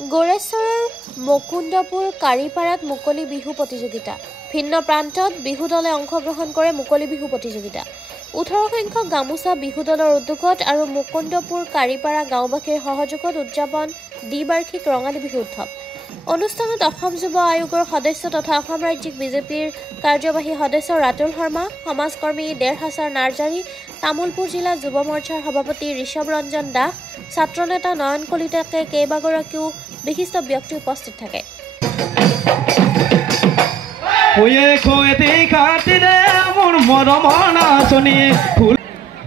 গোৰেশ্বৰৰ মুকুন্দপুৰ কাৰিপাৰাত মুকলি বিহু প্ৰতিযোগিতা। ভিন্ন প্ৰান্তত বিহু দলে অংশগ্ৰহণ কৰে মুকলি বিহু প্ৰতিযোগিতা। 18 সংখ্যক গামোচা বিহু দলৰ উদ্যোগত আৰু মুকুন্দপুৰ কাৰিপাৰা গাঁওবাসীৰ সহযোগত উদযাপন দ্বিবাৰ্ষিক ৰঙালী বিহু উৎসৱ। অনুষ্ঠানত অসম যুৱ আয়োগৰ সদস্য তথা অসম ৰাজ্যিক বিজেপিৰ কাৰ্যবাহী সদস্য ৰাতুল শৰ্মা, সমাজকৰ্মী ডেৰ হাছাৰ নাৰ্জাৰী, তামুলপুৰ জিলা যুৱ মৰ্চাৰ সভাপতি ঋষভ ৰঞ্জন দাস, ছাত্ৰনেতা নয়ন কলিতাকে কেইবাগৰাকীও বিশিষ্ট ব্যক্তি উপস্থিত থাকে।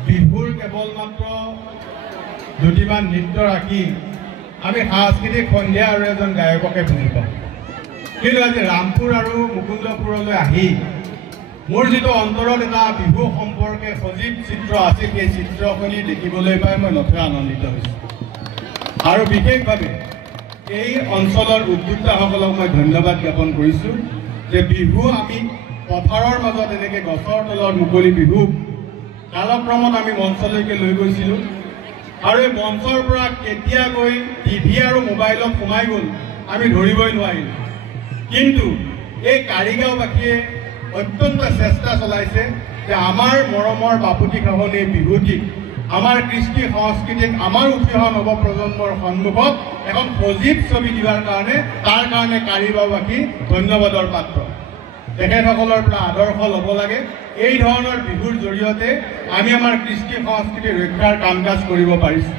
বিহুৰ কেৱল মাত্ৰ দুটিমান নৃত্য ৰাখি আমি সাংস্কৃতিক সন্ধিয়া আৰু এজন গায়ককে বুজি পাওঁ। কিন্তু আজি ৰামপুৰ আৰু মুকুন্দপুৰলৈ আহি মোৰ যিটো অন্তৰত এটা বিহু সম্পৰ্কে সজীৱ চিত্ৰ আছিল, সেই চিত্ৰখনি দেখিবলৈ পাই মই নথৈ আনন্দিত হৈছোঁ। আৰু বিশেষভাৱে এই অঞ্চলৰ উদ্যোক্তাসকলক মই ধন্যবাদ জ্ঞাপন কৰিছোঁ যে বিহু আমি পথাৰৰ মাজত এনেকৈ গছৰ তলত মুকলি বিহু কালক্ৰমত আমি মঞ্চলৈকে লৈ গৈছিলোঁ। আৰু এই মঞ্চৰ পৰা কেতিয়া গৈ টিভি আৰু মোবাইলত সোমাই গ'ল আমি ধৰিবই নোৱাৰিলোঁ। কিন্তু এই কাৰিগাঁওবাসীয়ে অত্যন্ত চেষ্টা চলাইছে যে আমাৰ মৰমৰ বাপুতি সাহোন এই বিহুটিক, আমাৰ কৃষ্টি সংস্কৃতিক, আমাৰ উঠি অহা নৱপ্ৰজন্মৰ সন্মুখত এখন সজীৱ ছবি দিয়াৰ কাৰণে তাৰ কাৰণে কাৰিগাঁওবাসী ধন্যবাদৰ পাত্ৰ। তেখেতসকলৰ পৰা আদৰ্শ ল'ব লাগে। এই ধৰণৰ বিহুৰ জৰিয়তে আমি আমাৰ কৃষ্টি সংস্কৃতি ৰক্ষাৰ কাম কাজ কৰিব পাৰিছোঁ।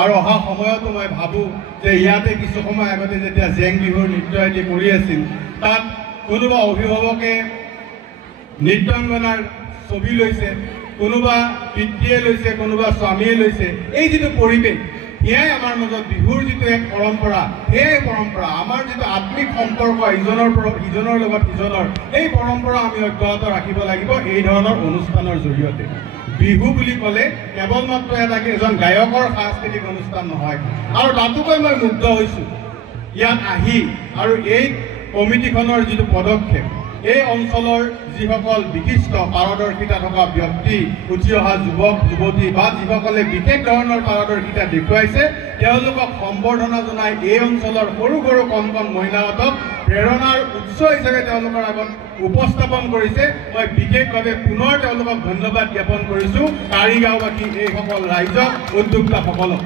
আৰু অহা সময়তো মই ভাবোঁ যে ইয়াতে কিছু সময় আগতে যেতিয়া জেং বিহুৰ নৃত্য এটি কৰি আছিল, তাত কোনোবা অভিভাৱকে নৃত্যাংগনাৰ ছবি লৈছে, কোনোবা পিতৃয়ে লৈছে, কোনোবা স্বামীয়ে লৈছে। এই যিটো পৰিৱেশ, এয়াই আমাৰ মাজত বিহুৰ যিটো এক পৰম্পৰা, সেই পৰম্পৰা আমাৰ যিটো আত্মিক সম্পৰ্ক ইজনৰ লগত সিজনৰ, এই পৰম্পৰা আমি অব্যাহত ৰাখিব লাগিব এই ধৰণৰ অনুষ্ঠানৰ জৰিয়তে। বিহু বুলি ক'লে কেৱল মাত্ৰ এজন গায়কৰ সাংস্কৃতিক অনুষ্ঠান নহয়। আৰু তাতোকৈ মই মুগ্ধ হৈছোঁ ইয়াত আহি, আৰু এই কমিটিখনৰ যিটো পদক্ষেপ, এই অঞ্চলৰ যিসকল বিশিষ্ট পাৰদৰ্শিতা থকা ব্যক্তি, উঠি অহা যুৱক যুৱতী বা যিসকলে বিশেষ ধৰণৰ পাৰদৰ্শিতা দেখুৱাইছে, তেওঁলোকক সম্বৰ্ধনা জনাই এই অঞ্চলৰ সৰু সৰু কণ কণ মহিলাহঁতক প্ৰেৰণাৰ উৎস হিচাপে তেওঁলোকৰ আগত উপস্থাপন কৰিছে। মই বিশেষভাৱে পুনৰ তেওঁলোকক ধন্যবাদ জ্ঞাপন কৰিছোঁ, কাৰিগাঁওবাসী এইসকল ৰাইজক, উদ্যোক্তাসকলক।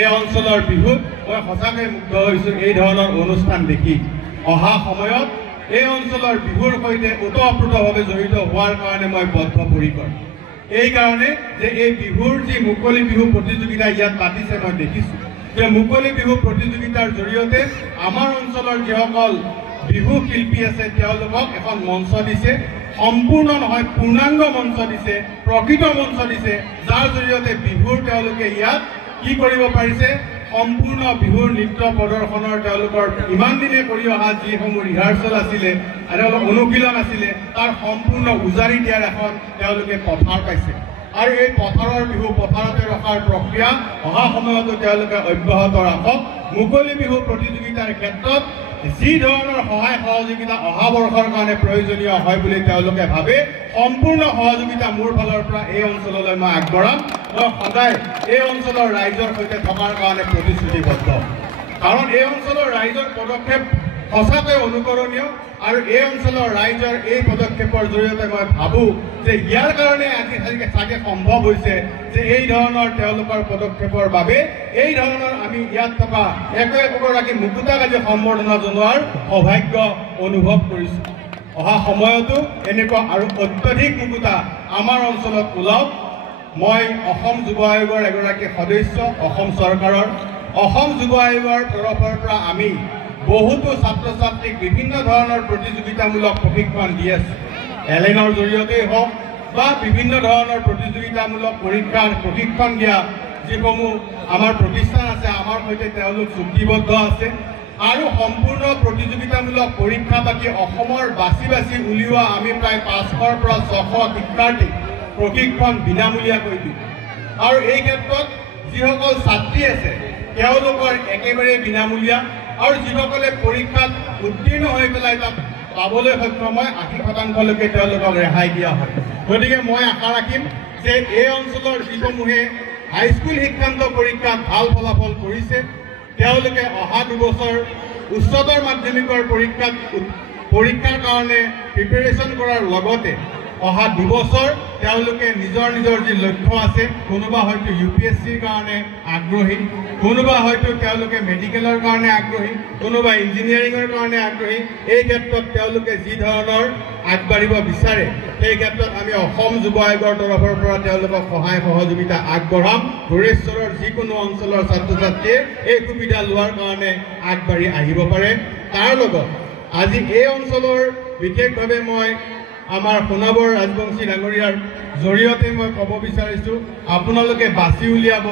এই অঞ্চলৰ বিহুত মই সঁচাকৈ মুগ্ধ হৈছোঁ এই ধৰণৰ অনুষ্ঠান দেখি। অহা সময়ত এই অঞ্চলৰ বিহুৰ সৈতে ওতঃপ্ৰোতভাৱে জড়িত হোৱাৰ কাৰণে মই বদ্ধপৰিকৰ। এইকাৰণে যে এই বিহুৰ যি মুকলি বিহু প্ৰতিযোগিতা ইয়াত পাতিছে, মই দেখিছোঁ যে মুকলি বিহু প্ৰতিযোগিতাৰ জৰিয়তে আমাৰ অঞ্চলৰ যিসকল বিহু শিল্পী আছে তেওঁলোকক এখন মঞ্চ দিছে, সম্পূৰ্ণ নহয় পূৰ্ণাংগ মঞ্চ দিছে, প্ৰকৃত মঞ্চ দিছে, যাৰ জৰিয়তে বিহুৰ তেওঁলোকে ইয়াত কি কৰিব পাৰিছে, সম্পূৰ্ণ বিহুৰ নৃত্য প্ৰদৰ্শনৰ তেওঁলোকৰ ইমান দিনে কৰি অহা যিসমূহ ৰিহাৰ্চেল আছিলে, অনুশীলন আছিলে, তাৰ সম্পূৰ্ণ উজাৰি দিয়াৰ এখন তেওঁলোকে পথাৰ পাইছে। আৰু এই পথাৰৰ বিহু পথাৰতে ৰখাৰ প্ৰক্ৰিয়া অহা সময়তো তেওঁলোকে অব্যাহত ৰাখক। মুকলি বিহু প্ৰতিযোগিতাৰ ক্ষেত্ৰত যি ধৰণৰ সহায় সহযোগিতা অহা বৰ্ষৰ কাৰণে প্ৰয়োজনীয় হয় বুলি তেওঁলোকে ভাবে, সম্পূৰ্ণ সহযোগিতা মোৰ ফালৰ পৰা এই অঞ্চললৈ মই আগবঢ়াম। মই সদায় এই অঞ্চলৰ ৰাইজৰ সৈতে থকাৰ কাৰণে প্ৰতিশ্ৰুতিবদ্ধ। কাৰণ এই অঞ্চলৰ ৰাইজৰ পদক্ষেপ সঁচাকৈ অনুকৰণীয়। আৰু এই অঞ্চলৰ ৰাইজৰ এই পদক্ষেপৰ জৰিয়তে মই ভাবোঁ যে ইয়াৰ কাৰণে আজি চাগে সম্ভৱ হৈছে যে এই ধৰণৰ তেওঁলোকৰ পদক্ষেপৰ বাবে এই ধৰণৰ আমি ইয়াত থকা একোগৰাকী মুকুতাক আজি সম্বৰ্ধনা জনোৱাৰ সৌভাগ্য অনুভৱ কৰিছোঁ। অহা সময়তো এনেকুৱা আৰু অত্যধিক মুকুতা আমাৰ অঞ্চলত ওলাওক। মই অসম যুৱ আয়োগৰ এগৰাকী সদস্য, অসম চৰকাৰৰ অসম যুৱ আয়োগৰ তৰফৰ পৰা আমি বহুতো ছাত্ৰ ছাত্ৰীক বিভিন্ন ধৰণৰ প্ৰতিযোগিতামূলক প্ৰশিক্ষণ দি আছে। এলেনৰ জৰিয়তেই হওক বা বিভিন্ন ধৰণৰ প্ৰতিযোগিতামূলক পৰীক্ষাৰ প্ৰশিক্ষণ দিয়া যিসমূহ আমাৰ প্ৰতিষ্ঠান আছে, আমাৰ সৈতে তেওঁলোক চুক্তিবদ্ধ আছে। আৰু সম্পূৰ্ণ প্ৰতিযোগিতামূলক পৰীক্ষা বাকী অসমৰ বাছি বাছি উলিওৱা আমি প্ৰায় 500ৰ পৰা 600 শিক্ষাৰ্থীক প্ৰশিক্ষণ বিনামূলীয়াকৈ দিওঁ। আৰু এই ক্ষেত্ৰত যিসকল ছাত্ৰী আছে তেওঁলোকৰ একেবাৰে বিনামূলীয়া, আৰু যিসকলে পৰীক্ষাত উত্তীৰ্ণ হৈ পেলাই তাত পাবলৈ সক্ষম হয় 80শতাংশলৈকে তেওঁলোকক ৰেহাই দিয়া হয়। গতিকে মই আশা ৰাখিম যে এই অঞ্চলৰ যিসমূহে হাইস্কুল শিক্ষান্ত পৰীক্ষাত ভাল ফলাফল কৰিছে, তেওঁলোকে অহা 2 বছৰ উচ্চতৰ মাধ্যমিকৰ পৰীক্ষাৰ কাৰণে প্ৰিপেৰেশ্যন কৰাৰ লগতে অহা 2 বছৰ তেওঁলোকে নিজৰ যি লক্ষ্য আছে, কোনোবা হয়তো UPSCৰ কাৰণে আগ্ৰহী, কোনোবা হয়তো তেওঁলোকে মেডিকেলৰ কাৰণে আগ্ৰহী, কোনোবা ইঞ্জিনিয়াৰিঙৰ কাৰণে আগ্ৰহী। এই ক্ষেত্ৰত তেওঁলোকে যি ধৰণৰ আগবাঢ়িব বিচাৰে সেই ক্ষেত্ৰত আমি অসম যুৱ আয়োগৰ তৰফৰ পৰা তেওঁলোকক সহায় সহযোগিতা আগবঢ়াম। গোৰেশ্বৰৰ যিকোনো অঞ্চলৰ ছাত্ৰ ছাত্ৰীয়ে এই সুবিধা লোৱাৰ কাৰণে আগবাঢ়ি আহিব পাৰে। তাৰ লগত আজি এই অঞ্চলৰ বিশেষভাৱে মই আমাৰ সোণাবৰ ৰাজবংশী ডাঙৰীয়াৰ জৰিয়তে মই ক'ব বিচাৰিছোঁ, আপোনালোকে বাছি উলিয়াব।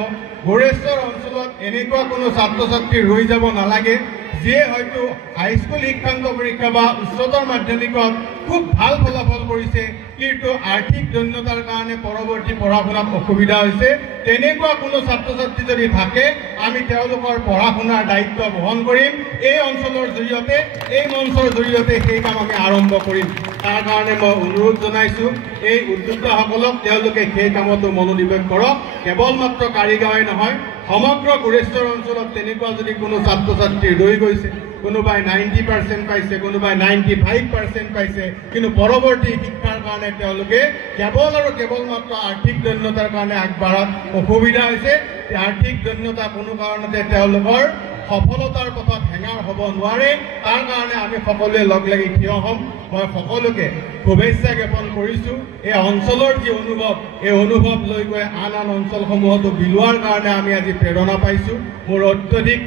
গোৰেশ্বৰ অঞ্চলত এনেকুৱা কোনো ছাত্ৰ ছাত্ৰী ৰৈ যাব নালাগে যিয়ে হয়তো হাইস্কুল শিক্ষান্ত পৰীক্ষা বা উচ্চতৰ মাধ্যমিকত খুব ভাল ফলাফল কৰিছে কিন্তু আৰ্থিক দৈন্যতাৰ কাৰণে পৰৱৰ্তী পঢ়া শুনাত অসুবিধা হৈছে। তেনেকুৱা কোনো ছাত্ৰ ছাত্ৰী যদি থাকে আমি তেওঁলোকৰ পঢ়া শুনাৰ দায়িত্ব বহন কৰিম। এই অঞ্চলৰ জৰিয়তে, এই মঞ্চৰ জৰিয়তে সেই কাম আমি আৰম্ভ কৰিম। তাৰ কাৰণে মই অনুৰোধ জনাইছোঁ এই উদ্যোক্তাসকলক তেওঁলোকে সেই কামতো মনোনিৱেশ কৰক। কেৱল মাত্ৰ কাৰিগাঁৱে নহয়, সমগ্ৰ গোৰেশ্বৰ অঞ্চলত তেনেকুৱা যদি কোনো ছাত্ৰ ছাত্ৰী ৰৈ গৈছে, কোনোবাই 90% পাইছে, কোনোবাই 95% পাইছে, কিন্তু পৰৱৰ্তী শিক্ষাৰ কাৰণে তেওঁলোকে কেৱল আৰু কেৱল মাত্ৰ আৰ্থিক দৈন্যতাৰ কাৰণে আগবাঢ়াত অসুবিধা হৈছে। আৰ্থিক দৈন্যতা কোনো কাৰণতে তেওঁলোকৰ সফলতাৰ পথত হেঙাৰ হ'ব নোৱাৰে। তাৰ কাৰণে আমি সকলোৱে লগ লাগি থিয় হ'ম। মই সকলোকে শুভেচ্ছা জ্ঞাপন কৰিছোঁ। এই অঞ্চলৰ যি অনুভৱ, এই অনুভৱ লৈ গৈ আন অঞ্চলসমূহতো বিলোৱাৰ কাৰণে আমি আজি প্ৰেৰণা পাইছোঁ। মোৰ অত্যধিক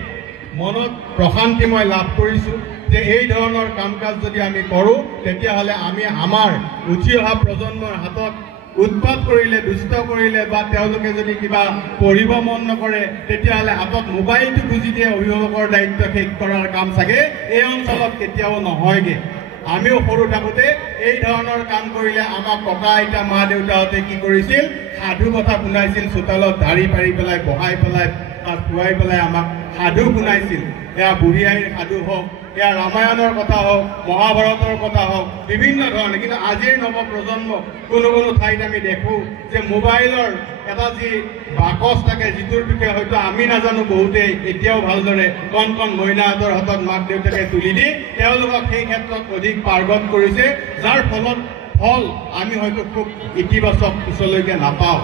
মনত প্ৰশান্তি মই লাভ কৰিছোঁ যে এই ধৰণৰ কাম কাজ যদি আমি কৰোঁ তেতিয়াহ'লে আমি আমাৰ উঠি অহা প্ৰজন্মৰ হাতত উৎপাত কৰিলে, দুষ্ট কৰিলে বা তেওঁলোকে যদি কিবা পঢ়িব মন নকৰে তেতিয়াহ'লে হাতত মোবাইলটো খুজি দিয়ে অভিভাৱকৰ দায়িত্ব শেষ কৰাৰ কাম চাগে এই অঞ্চলত কেতিয়াও নহয়গৈ। আমিও সৰু থাকোঁতে এই ধৰণৰ কাম কৰিলে আমাক ককা আইতা মা দেউতাহঁতে কি কৰিছিল, সাধু কথা শুনাইছিল, চোতালত ধাৰি পাৰি পেলাই বহাই পেলাই তাত খুৱাই পেলাই আমাক সাধু শুনাইছিল। এয়া বুঢ়ী আইৰ সাধু হওক, এয়া ৰামায়ণৰ কথা হওক, মহাভাৰতৰ কথা হওক, বিভিন্ন ধৰণে। কিন্তু আজিৰ নৱপ্ৰজন্মক কোনো ঠাইত আমি দেখোঁ যে মোবাইলৰ এটা যি বাকচ থাকে যিটোৰ বিষয়ে হয়তো আমি নাজানো বহুতেই এতিয়াও ভালদৰে, কণ মইনাহঁতৰ হাতত মাক দেউতাকে তুলি দি তেওঁলোকক সেই ক্ষেত্ৰত অধিক পাৰ্গত কৰিছে, যাৰ ফল আমি হয়তো খুব ইতিবাচক পিছলৈকে নাপাওঁ।